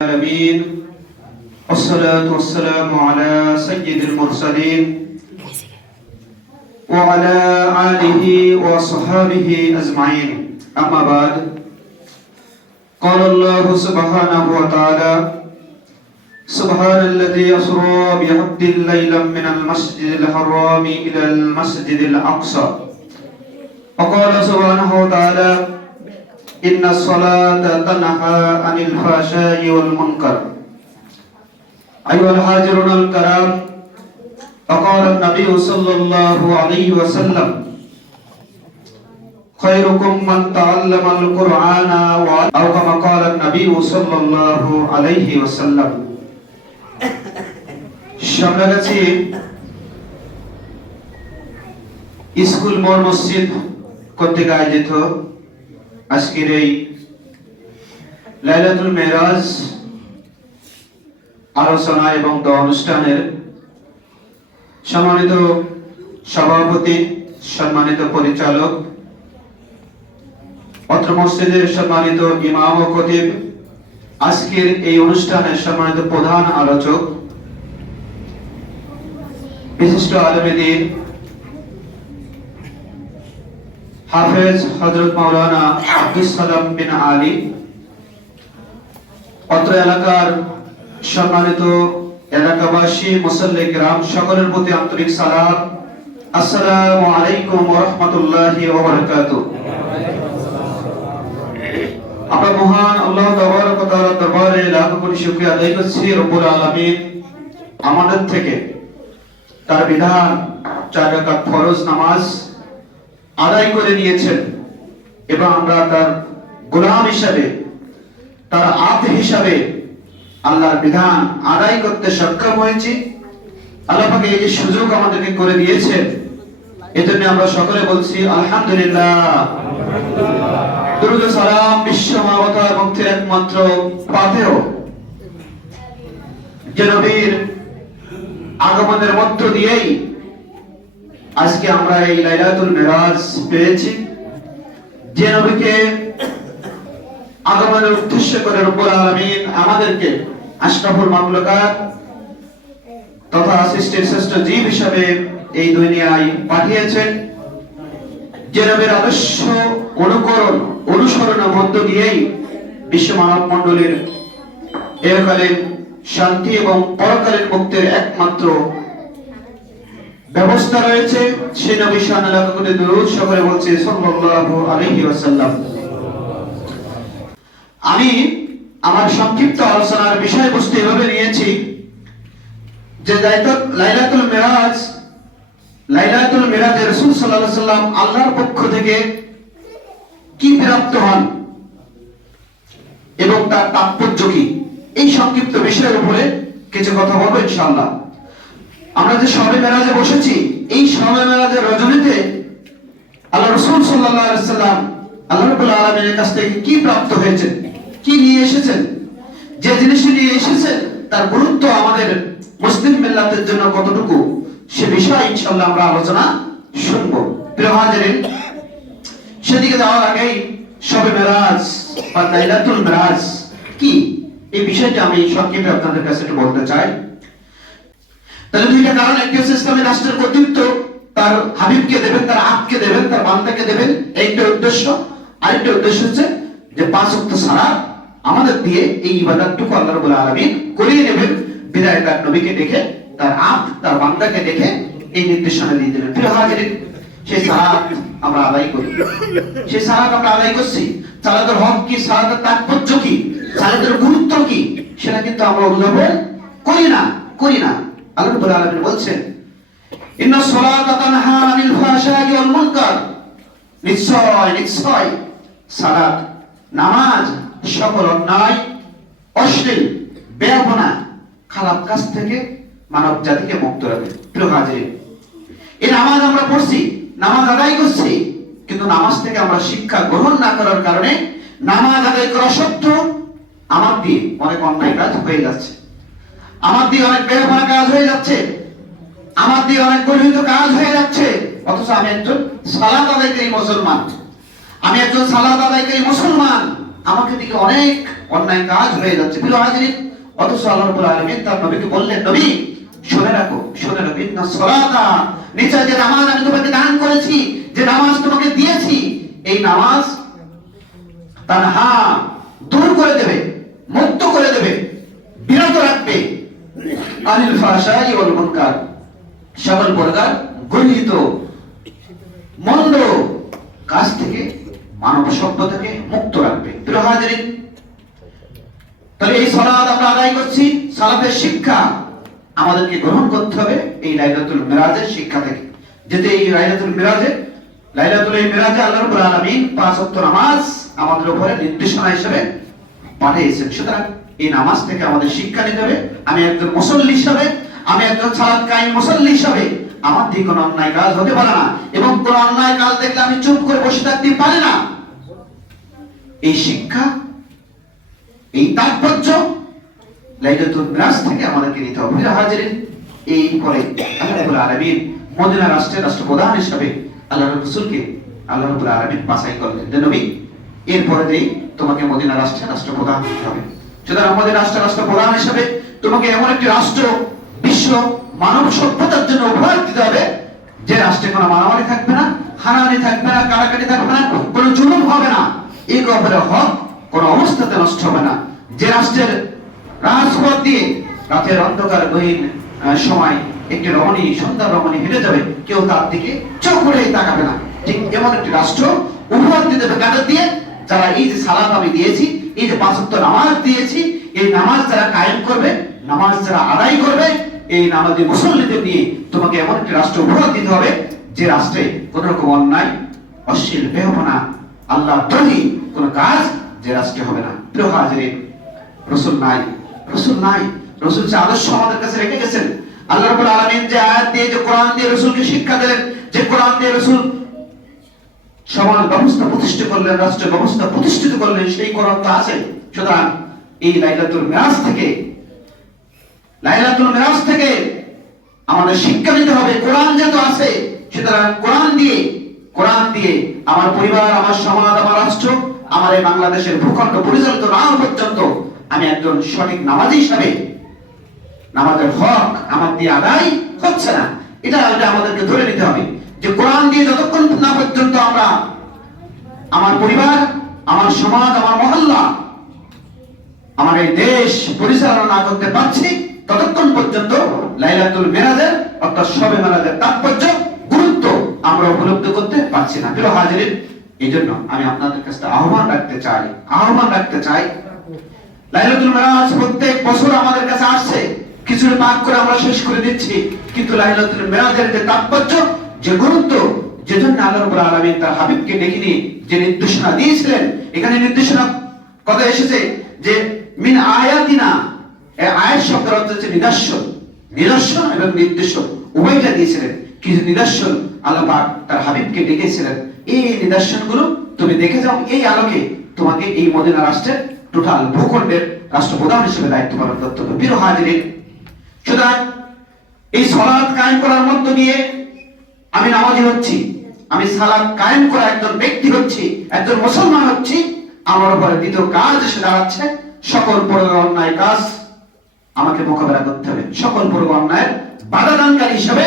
العالمين والصلاة والسلام على سيد المرسلين وعلى آله وصحبه أجمعين أما بعد قال الله سبحانه وتعالى سبحان الذي أسرى بعبده ليلا من المسجد الحرام إلى المسجد الأقصى وقال سبحانه وتعالى إن الصلاة تنهى عن الفحشاء والمنكر أيها الحاضرون الكرام وقال النبي صلى الله عليه وسلم خيركم من تعلم القرآن أو كما قال النبي صلى الله عليه وسلم সামনাগাছি school মোড় মসজিদ কর্তৃক আয়োজিত আজকের এই লাইলাতুল মেরাজ আলোচনা এবং অনুষ্ঠানের সম্মানিত সভাপতি, সম্মানিত পরিচালক, অত্র মসজিদের সম্মানিত ইমাম ও খতিব, আজকের এই অনুষ্ঠানের সম্মানিত প্রধান আলোচক, বিশিষ্ট আলেমে দ্বীন হাফেজ হযরত মাওলানা আব্দুস সালাম বিন আলী, অত্র এলাকার সম্মানিত এলাকাবাসী, মুসল্লি কিরাম সকলের প্রতি আন্তরিক সালাম। আসসালামু আলাইকুম ওয়া রাহমাতুল্লাহি ওয়া বারাকাতুহু। আমরা মহান আল্লাহ তাবারক ওয়া তাআলার দরবারে লাখ কোটি শুকরিয়া আদায় করছি। রব্বুল আলামিন আমাদের থেকে তার বিধান 4 রাকাত ফরজ নামাজ আদায় করে নিয়েছেন এবং আমরা তার গোলাম হিসাবে, তার আব্দ হিসাবে আল্লাহর বিধান আদায় করতে সক্ষম হয়েছি। আল্লাহ পাক এই যে সুযোগ আমাদেরকে করে দিয়েছেন, এজন্য আমরা সকলে বলছি আলহামদুলিল্লাহ। দরুদ ও সালাম বিশ্ব মানবতার মুক্তির একমাত্র পাথেয় যে নবীর আগমনের মধ্য দিয়েই আজকে আমরা এই লাইলাতুল মেরাজ পেয়েছি। যে নবীকে আগমনের উদ্দেশ্য করে রব্বুল আলামিন আমাদেরকে আশরাফুল মাখলুকাত তথা সৃষ্টির শ্রেষ্ঠ জীব হিসাবে এই দুনিয়ায় পাঠিয়েছেন। যে নবীর আদর্শ অনুসরণের মধ্য দিয়েই বিশ্ব মানব মণ্ডলীর এহকালীন শান্তি এবং পরকালীন মুক্তির একমাত্র ব্যবস্থা রয়েছে, সেই নবী সাল্লাল্লাহু আলাইহি ওয়াসাল্লাম দরুদ সকলে বলছি সাল্লাল্লাহু আলাইহি ওয়াসাল্লাম। আমি আমার সংক্ষিপ্ত আলোচনার বিষয়বস্তু এভাবে নিয়েছি যে লাইলাতুল মেরাজে রাসূল সাল্লাল্লাহু আলাইহি ওয়াসাল্লাম আল্লাহর পক্ষ থেকে কি প্রাপ্ত হন এবং তার তাৎপর্য কি, এই সংক্ষিপ্ত বিষয়ের উপরে কিছু কথা বলবো ইনশাআল্লাহ। আমরা যে শবে মেরাজে বসেছি, এই শবে মেরাজের রজনীতে আল্লাহ রাসূল সাল্লাল্লাহু আলাইহি ওয়াসাল্লাম আল্লাহ রাব্বুল আলামিনের কাছ থেকে কি প্রাপ্ত হয়েছে, কি নিয়ে এসেছেন, যে জিনিস নিয়ে এসেছেন তার গুরুত্ব আমাদের মুসলিম মিল্লাতের জন্য কতটুকু, সে বিষয়ে ইনশাআল্লাহ আমরা আলোচনা শুনব। প্রিয় হাজিরিন, সেদিকে যাওয়ার আগেই শবে মেরাজ বা লাইলাতুল মেরাজ কি, এই বিষয়টা আমি সংক্ষেপে আপনাদের কাছে একটু বলতে চাই। তাহলে দুইটা কারণ, একটি হচ্ছে ইসলামী রাষ্ট্রের কর্তৃত্ব তার হাবিবকে দেবেন, তার আব্দকে দেবেন, তার বান্দাকে দেবেন, এইটা উদ্দেশ্য। আরেকটা উদ্দেশ্য হচ্ছে যে 5 ওয়াক্ত সালাত আমাদের দিয়ে এই ইবাদতটুকু আল্লাহ রাব্বুল আলামিন করিয়ে নেবেন, বিদায় তার নবীকে দেখে, তার আব্দ, তার বান্দাকে দেখে এই নির্দেশনা দিয়ে দেবেন। প্রিয় হাজিরিন, সেই সালাত আমরা আদায় করি, সেই সালাত আমরা আদায় করছি। সালাতের হক কি, সালাতের তাৎপর্য কি, সালাতের গুরুত্ব কি, সেটা কিন্তু আমরা অনুধাবন করি না। আল্লাহ রাব্বুল আলামিন বলছেন ইন্নাস সালাতা তানহা আনিল ফাহশাই ওয়াল মুনকার, নিশ্চয় সালাত, নামাজ সকল অন্যায়, অশ্লীল, বেয়াপনা, খারাপ কাজ থেকে মানব জাতিকে মুক্ত রাখে। প্রিয় হাজিরিন, এই নামাজ আমরা পড়ছি, নামাজ আদায় করছি, কিন্তু নামাজ থেকে আমরা শিক্ষা গ্রহণ না করার কারণে নামাজ আদায় করা সত্ত্বেও আমার দিয়ে অনেক অন্যায় কাজ হয়ে যাচ্ছে, আমার দিয়ে অনেক বেয়াপনা কাজ হয়ে যাচ্ছে, আমার দিয়ে অনেক গর্হিত কাজ হয়ে যাচ্ছে, অথচ আমি একজন সালাত আদায়কারী মুসলমান, আমি একজন সালাত আদায়কারী মুসলমান, আমাকে দিকে অনেক অন্যায় কাজ হয়ে যাচ্ছে। প্রিয় হাজিরিন, অথচ আল্লাহ রাব্বুল আলামিন তার নবীকে বললেন, নবী শুনে রাখো, শুনে রাখো, ইন্না সলাতা, নিশ্চয় যে নামাজ আমি তোমাকে দান করেছি, যে নামাজ তোমাকে দিয়েছি, এই নামাজ তানহা দূর করে দেবে, মুক্ত করে দেবে, বিরত রাখবে আনিল ফাহশাই ওয়াল মুনকার, সকল প্রকার গৃহীত মন্দ কাজ থেকে মানব সভ্যতাকে মুক্ত রাখবে। প্রিয় হাজিরিন, তাহলে এই সালাত আমরা আদায় করছি, সালাতের শিক্ষা আমাদেরকে গ্রহণ করতে হবে এই লাইলাতুল মিরাজের শিক্ষা থেকে। যেতে এই লাইলাতুল মিরাজে আল্লাহ রাব্বুল আলামিন 5 ওয়াক্ত নামাজ আমাদের উপরে নির্দেশনা হিসেবে পাঠিয়েছেন। সুতরাং এই নামাজ থেকে আমাদের শিক্ষা নিতে হবে। আমি একজন মুসল্লি হিসাবে, আমি একজন সালাত কায়েম মুসল্লি হিসাবে আমার দিয়ে কোনো অন্যায় কাজ হতে পারে না, এবং কোন অন্যায় কাজ দেখলে আমি চুপ করে বসে থাকতে পারি না। এই শিক্ষা, এই তাৎপর্য লাইলাতুল মিরাজ থেকে আমাদেরকে নিতে হবে। হাজিরিন, এই পরে আল্লাহ রাব্বুল আলামিন মদিনা রাষ্ট্রের রাষ্ট্রপ্রধান হিসেবে আল্লাহর রাসূলকে আল্লাহ রাব্বুল আলামিন বাছাই করলেন যে নবী, এরপরে দেই তোমাকে মদিনা রাষ্ট্রের রাষ্ট্রপ্রধান হতে হবে। সুতরাং মদিনা রাষ্ট্রের রাষ্ট্রপ্রধান হিসেবে তোমাকে এমন একটি রাষ্ট্র বিশ্ব মানব সভ্যতার জন্য উপহার দিতে হবে যে রাষ্ট্রে কোনো মারামারি থাকবে না, হানাহানি থাকবে না, কাটাকাটি থাকবে না, কোনো জুলুম হবে না, এই গভরের হক কোনো অবস্থাতে নষ্ট হবে না, যে রাষ্ট্রের রাজপথ দিয়ে রাতের অন্ধকার গহীন সময় একটি রমণী, সন্ধ্যার রমণী হেঁটে যাবে, কেউ তার দিকে চোখ করে তাকাবে না। ঠিক এমন একটি রাষ্ট্র উপহার দিতে হবে কাদের দিয়ে? যারা এই যে সালাত আমি দিয়েছি, এই যে 5 ওয়াক্ত নামাজ দিয়েছি, এই নামাজ যারা কায়েম করবে, নামাজ যারা আদায় করবে, এই নামাজি মুসল্লিদের নিয়ে তোমাকে এমন একটি রাষ্ট্র উপহার দিতে হবে যে রাষ্ট্রে কোন রকম অন্যায়, অশ্লীল, বেহাপনা, আল্লাহ দ্রোহী কোন কাজ যে রাষ্ট্রে হবে না। প্রিয় হাজিরিন, রাসূল নাই, রাসূল নাই, রাসূল যে আদর্শ আমাদের কাছে রেখে গেছেন, আল্লাহ রাব্বুল আলামিন যে আয়াত দিয়ে, যে কোরআন দিয়ে রাসূলকে শিক্ষা দিলেন, যে কোরআন দিয়ে রাসূল সমাজ ব্যবস্থা প্রতিষ্ঠা করলেন, রাষ্ট্র ব্যবস্থা প্রতিষ্ঠিত করলেন, সেই কোরআন তো আছে। সুতরাং এই লাইলাতুল মিরাজ থেকে আমাদের শিক্ষা নিতে হবে। কোরআন যেহেতু আছে, সুতরাং কোরআন দিয়ে আমার পরিবার, আমার সমাজ, আমার রাষ্ট্র, আমার এই বাংলাদেশের ভূখণ্ড পরিচালিত না হওয়া পর্যন্ত আমি একজন সঠিক নামাজি হিসাবে নামাজের হক আমার দিয়ে আদায় হচ্ছে না। এটা আমাদেরকে ধরে নিতে হবে যে কোরআন দিয়ে যতক্ষণ না পর্যন্ত আমরা আমার পরিবার, আমার সমাজ, আমার মহল্লা, আমার এই দেশ পরিচালনা না করতে পারছি, ততক্ষণ পর্যন্ত লাইলাতুল মিরাজের অর্থাৎ শবে মিরাজের তাৎপর্য, গুরুত্ব আমরা উপলব্ধি করতে পারছি না। প্রিয় হাজিরিন, এই জন্য আমি আপনাদের কাছে আহ্বান রাখতে চাই, লাইলাতুল মিরাজ প্রত্যেক বছর আমাদের কাছে আসছে, কিছুটা পাক করে আমরা শেষ করে দিচ্ছি, কিন্তু লাইলাতুল মিরাজের যে তাৎপর্য, যে গুরুত্ব, যেজন্য আল্লাহ রাব্বুল আলামিন তার হাবিবকে ডেকে নিয়ে যে নির্দেশনা দিয়েছিলেন, এখানে নির্দেশনা কথা এসেছে যে মিন আয়াতিনা, এই আয়াত শব্দের অর্থ হচ্ছে নিদর্শন এবং নির্দেশন উভয়টা দিয়েছিলেন। কিছু নিদর্শন আল্লাহ পাক তার হাবিবকে ডেকেছিলেন, এই নিদর্শনগুলো তুমি দেখে যাও, এই আলোকে তোমাকে এই মদিনা রাষ্ট্রের টোটাল ভূখণ্ডের রাষ্ট্রপ্রধান হিসেবে দায়িত্ব পালন করতে হবে। প্রিয় হাজিরিন, সুতরাং এই সালাত কায়েম করার মধ্য দিয়ে আমি নামাজি হচ্ছি, আমি সালাত কায়েম করা একজন ব্যক্তি হচ্ছি, একজন মুসলমান হচ্ছি। আমার উপরে দ্বিতীয় কাজ এসে দাঁড়াচ্ছে, সকল প্রকার অন্যায় কাজ আমাকে মোকাবেলা করতে হবে। সকল প্রকার অন্যায়ের বাধা দানকারী হিসেবে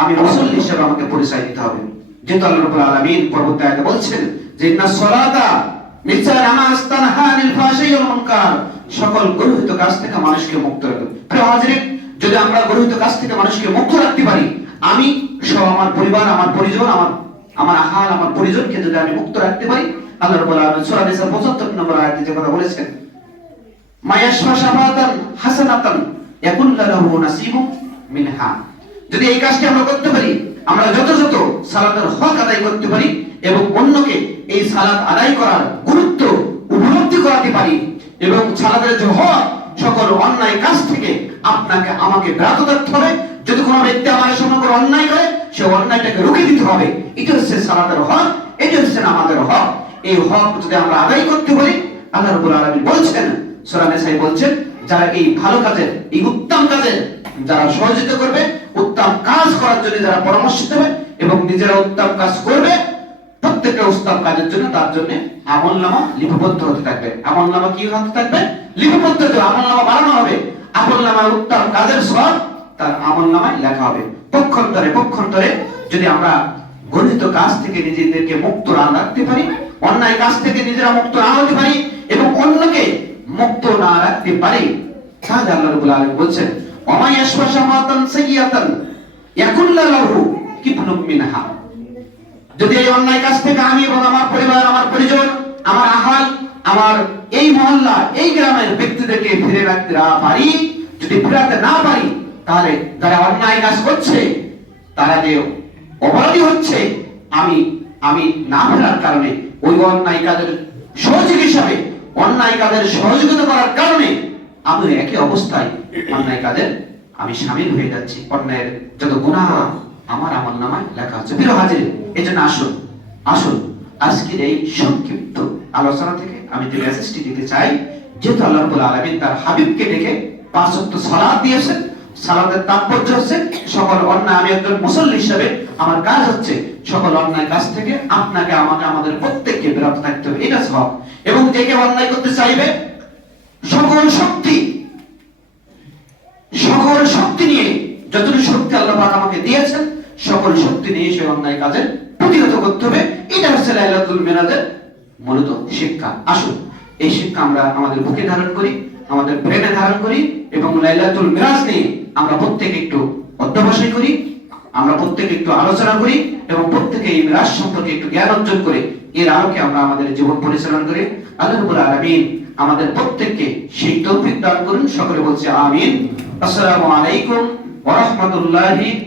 আমি মুসল্লি হিসেবে আমাকে পরিচয় দিতে হবে। যেহেতু আল্লাহ রাব্বুল আলামিন পরবর্তী আয়াতে বলছেন যে ইন্না সলাতা, নিশ্চয় নামাজ তানহা আনিল ফাহশাই ওয়াল মুনকার, সকল গর্হিত কাজ থেকে মানুষকে মুক্ত রাখবে। প্রিয় হাজিরিন, যদি আমরা গর্হিত কাজ থেকে মানুষকে মুক্ত রাখতে পারি, আমি সহ আমার পরিবার, আমার পরিজন, আমার আহাল, আমার পরিজনকে যদি আমি মুক্ত রাখতে পারি, আল্লাহ রাব্বুল আলামিন সূরা নিসা 75 নম্বর আয়াতে যে কথা বলেছেন, মায়াশফা শাফাতান হাসানাতান ইয়াকুন লাহু নাসিবুম মিনহা, যদি এই কাজটি আমরা করতে পারি, আমরা যত সালাতের হক আদায় করতে পারি এবং অন্যকে এই সালাত আদায় করার গুরুত্ব উপলব্ধি করাতে পারি, এবং সালাতের যে হক, সকল অন্যায় কাজ থেকে আপনাকে আমাকে বিরত থাকতে হবে। যদি কোনো ব্যক্তি আমাদের সামনে কোনো অন্যায় করে, সে অন্যায়টাকে রুখে দিতে হবে। এটা হচ্ছে সালাতের হক, এটা হচ্ছে আমাদের হক। এই হক যদি আমরা আদায় করতে পারি, আল্লাহ রাব্বুল আলামিন বলছেন, সূরা নিসায় বলছেন, যারা এই ভালো কাজের, এই উত্তম কাজের যারা সহযোগিতা করবে, উত্তম কাজ করার জন্য যারা পরামর্শ দেবে এবং নিজেরা উত্তম কাজ করবে, প্রত্যেকটা উত্তম কাজের জন্য তার জন্য আমলনামা লিপিবদ্ধ হতে থাকবে। আমলনামা কি হতে থাকবে? লিপিবদ্ধ হবে, আমলনামা বাড়ানো হবে। আমলনামায় উত্তম কাজের সওয়াব তার আমলনামায় লেখা হবে। পক্ষান্তরে যদি আমরা গণিত কাজ থেকে নিজেদেরকে মুক্ত না রাখতে পারি, অন্যায় কাজ থেকে নিজেরা মুক্ত না হতে পারি এবং অন্যকে মুক্ত না রাখতে পারি, তাহলে আল্লাহ রাব্বুল আলামিন বলছেন ওমা ইয়াশফা শাফাতান সাইয়্যাতান ইয়াকুল লাহু কিফলুম মিনহা। যদি এই অন্যায় কাজ থেকে আমি এবং আমার পরিবার, আমার পরিজন, আমার আহাল, আমার এই মহল্লা, এই গ্রামের ব্যক্তিদেরকে ফিরে রাখতে না পারি, যদি ফিরাতে না পারি, তাহলে যারা অন্যায় কাজ করছে, তারা যে অপরাধী হচ্ছে, আমি না ফেরার কারণে ওই অন্যায় কাজের সহযোগী হিসাবে, অন্যায় কাজের সহযোগিতা করার কারণে আমি একই অবস্থায় অন্যায় কাজের আমি শামিল হয়ে যাচ্ছি। অন্যায়ের যত গুনাহ আমার আমলনামায় লেখা আছে। প্রিয় হাজির, এজন্য আসুন আজকের এই সংক্ষিপ্ত আলোচনা থেকে আমি যে মেসেজটি দিতে চাই, যেহেতু আল্লাহ রাব্বুল আলামিন তার হাবিবকে ডেকে 5 ওয়াক্ত সালাত দিয়েছেন, সালাতের তাৎপর্য হচ্ছে সকল অন্যায়, আমি একজন মুসল্লি হিসেবে আমার কাজ হচ্ছে সকল অন্যায় কাজ থেকে আপনাকে, আমাকে, আমাদের প্রত্যেককে বিরত থাকতে হবে, এটা সওয়াব। এবং যে কেউ অন্যায় করতে চাইবে, সকল শক্তি নিয়ে, যতটুকু শক্তি আল্লাহ পাক আমাকে দিয়েছেন, সকল শক্তি নিয়ে সে অন্যায় কাজে প্রতিহত করতে হবে। এটা হচ্ছে লাইলাতুল মিরাজের মূলত শিক্ষা। আসুন এই শিক্ষা আমরা আমাদের বুকে ধারণ করি, আমাদের ব্রেনে ধারণ করি এবং লাইলাতুল মিরাজ নিয়ে আমরা প্রত্যেকে একটু অধ্যবসায় করি, আমরা প্রত্যেকে একটু আলোচনা করি এবং প্রত্যেকে এই মিরাজ সম্পর্কে একটু জ্ঞান অর্জন করে এর আলোকে আমরা আমাদের জীবন পরিচালনা করি। আল্লাহ রাব্বুল আলামিন আমাদের প্রত্যেককে সেই তৌফিক দান করুন। সকলে বলছে আমিন। আসসালামু আলাইকুম ওয়া রাহমাতুল্লাহি